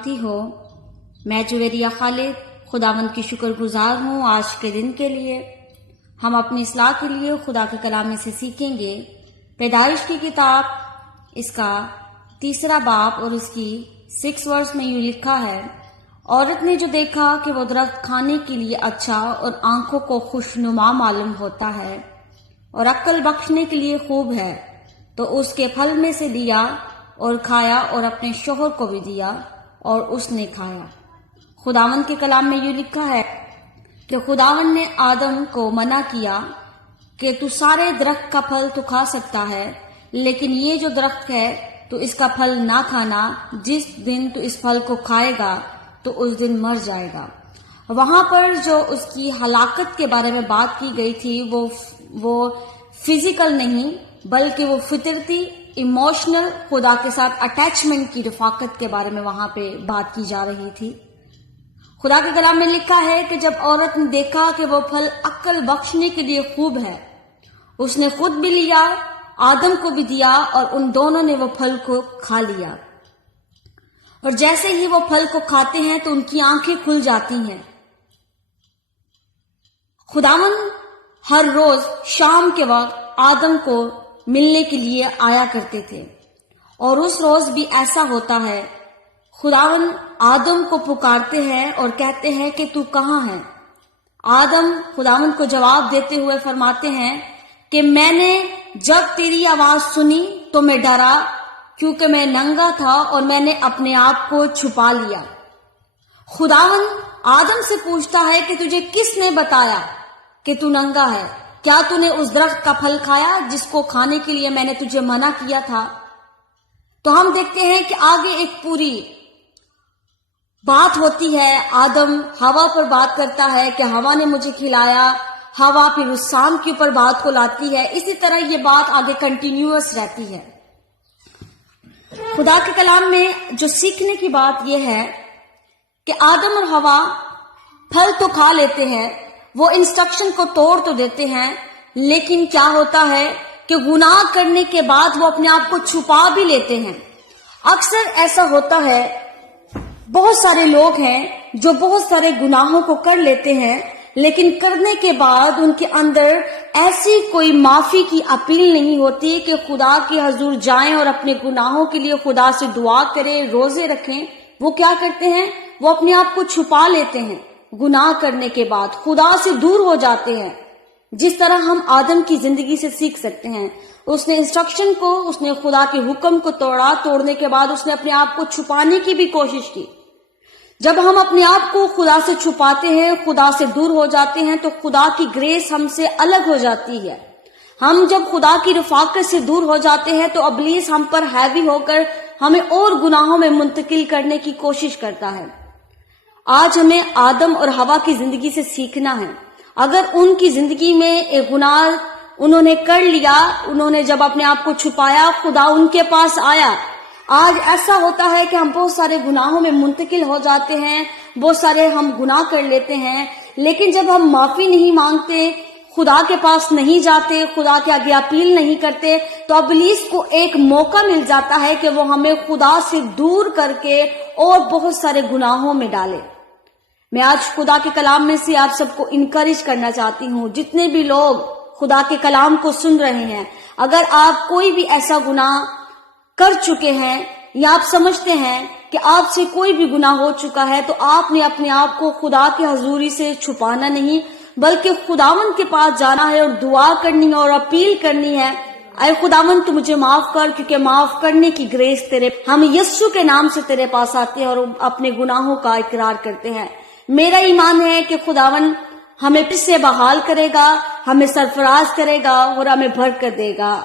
سلامتی ہو۔ میں جویریہ خالد خداوند کی شکر گزار ہوں آج کے دن کے لیے۔ ہم اپنی اصلاح کے لیے خدا کے کلام میں سے سیکھیں گے۔ پیدائش کی کتاب اس کا 3 باب اور اس کی 6 ورس میں یوں لکھا ہے، عورت نے جو دیکھا کہ وہ درخت کھانے کے لیے اچھا اور آنکھوں کو خوشنما معلوم ہوتا ہے اور عقل بخشنے کے لیے خوب ہے، تو اس کے پھل میں سے دیا اور کھایا اور اپنے شوہر کو بھی دیا اور اس نے کھایا۔ خداوند کے کلام میں یوں لکھا ہے کہ خداوند نے آدم کو منع کیا کہ تو سارے درخت کا پھل تو کھا سکتا ہے، لیکن یہ جو درخت ہے تو اس کا پھل نہ کھانا، جس دن تو اس پھل کو کھائے گا تو اس دن مر جائے گا۔ وہاں پر جو اس کی ہلاکت کے بارے میں بات کی گئی تھی وہ فزیکل نہیں بلکہ وہ فطرتی ایموشنل خدا کے ساتھ اٹیچمنٹ کی رفاقت کے بارے میں وہاں پہ بات کی جا رہی تھی۔ خدا کے کلام میں لکھا ہے کہ جب عورت نے دیکھا کہ وہ پھل عقل بخشنے کے لیے خوب ہے، اس نے خود بھی لیا، آدم کو بھی دیا اور ان دونوں نے وہ پھل کو کھا لیا۔ اور جیسے ہی وہ پھل کو کھاتے ہیں تو ان کی آنکھیں کھل جاتی ہیں۔ خداوند ہر روز شام کے وقت آدم کو ملنے کے لیے آیا کرتے تھے، اور اس روز بھی ایسا ہوتا ہے۔ خداوند آدم کو پکارتے ہیں اور کہتے ہیں کہ تو کہاں ہے؟ آدم خداوند کو جواب دیتے ہوئے فرماتے ہیں کہ میں نے جب تیری آواز سنی تو میں ڈرا، کیونکہ میں ننگا تھا اور میں نے اپنے آپ کو چھپا لیا۔ خداوند آدم سے پوچھتا ہے کہ تجھے کس نے بتایا کہ تو ننگا ہے؟ کیا تو نے اس درخت کا پھل کھایا جس کو کھانے کے لیے میں نے تجھے منع کیا تھا؟ تو ہم دیکھتے ہیں کہ آگے ایک پوری بات ہوتی ہے۔ آدم ہوا پر بات کرتا ہے کہ ہوا نے مجھے کھلایا، ہوا پھر اس سام کے اوپر بات کو لاتی ہے، اسی طرح یہ بات آگے کنٹینیوس رہتی ہے۔ خدا کے کلام میں جو سیکھنے کی بات یہ ہے کہ آدم اور ہوا پھل تو کھا لیتے ہیں، وہ انسٹرکشن کو توڑ تو دیتے ہیں، لیکن کیا ہوتا ہے کہ گناہ کرنے کے بعد وہ اپنے آپ کو چھپا بھی لیتے ہیں۔ اکثر ایسا ہوتا ہے، بہت سارے لوگ ہیں جو بہت سارے گناہوں کو کر لیتے ہیں، لیکن کرنے کے بعد ان کے اندر ایسی کوئی معافی کی اپیل نہیں ہوتی کہ خدا کے حضور جائیں اور اپنے گناہوں کے لیے خدا سے دعا کریں، روزے رکھیں۔ وہ کیا کرتے ہیں؟ وہ اپنے آپ کو چھپا لیتے ہیں، گناہ کرنے کے بعد خدا سے دور ہو جاتے ہیں۔ جس طرح ہم آدم کی زندگی سے سیکھ سکتے ہیں، اس نے انسٹرکشن کو، اس نے خدا کے حکم کو توڑا، توڑنے کے بعد اس نے اپنے آپ کو چھپانے کی بھی کوشش کی۔ جب ہم اپنے آپ کو خدا سے چھپاتے ہیں، خدا سے دور ہو جاتے ہیں، تو خدا کی گریس ہم سے الگ ہو جاتی ہے۔ ہم جب خدا کی رفاقت سے دور ہو جاتے ہیں تو ابلیس ہم پر ہیوی ہو کر ہمیں اور گناہوں میں منتقل کرنے کی کوشش کرتا ہے۔ آج ہمیں آدم اور ہوا کی زندگی سے سیکھنا ہے۔ اگر ان کی زندگی میں ایک گناہ انہوں نے کر لیا، انہوں نے جب اپنے آپ کو چھپایا، خدا ان کے پاس آیا۔ آج ایسا ہوتا ہے کہ ہم بہت سارے گناہوں میں منتقل ہو جاتے ہیں، بہت سارے ہم گناہ کر لیتے ہیں، لیکن جب ہم معافی نہیں مانگتے، خدا کے پاس نہیں جاتے، خدا کے آگے اپیل نہیں کرتے، تو ابلیس کو ایک موقع مل جاتا ہے کہ وہ ہمیں خدا سے دور کر کے اور بہت سارے گناہوں میں ڈالے۔ میں آج خدا کے کلام میں سے آپ سب کو انکریج کرنا چاہتی ہوں، جتنے بھی لوگ خدا کے کلام کو سن رہے ہیں، اگر آپ کوئی بھی ایسا گناہ کر چکے ہیں یا آپ سمجھتے ہیں کہ آپ سے کوئی بھی گناہ ہو چکا ہے، تو آپ نے اپنے آپ کو خدا کے حضوری سے چھپانا نہیں، بلکہ خداوند کے پاس جانا ہے اور دعا کرنی ہے اور اپیل کرنی ہے، اے خداوند تو مجھے معاف کر، کیونکہ معاف کرنے کی گریس تیرے، ہم یسوع کے نام سے تیرے پاس آتے ہیں اور اپنے گناہوں کا اقرار کرتے ہیں۔ میرا ایمان ہے کہ خداوند ہمیں پھر سے بحال کرے گا، ہمیں سرفراز کرے گا اور ہمیں برکت دے گا۔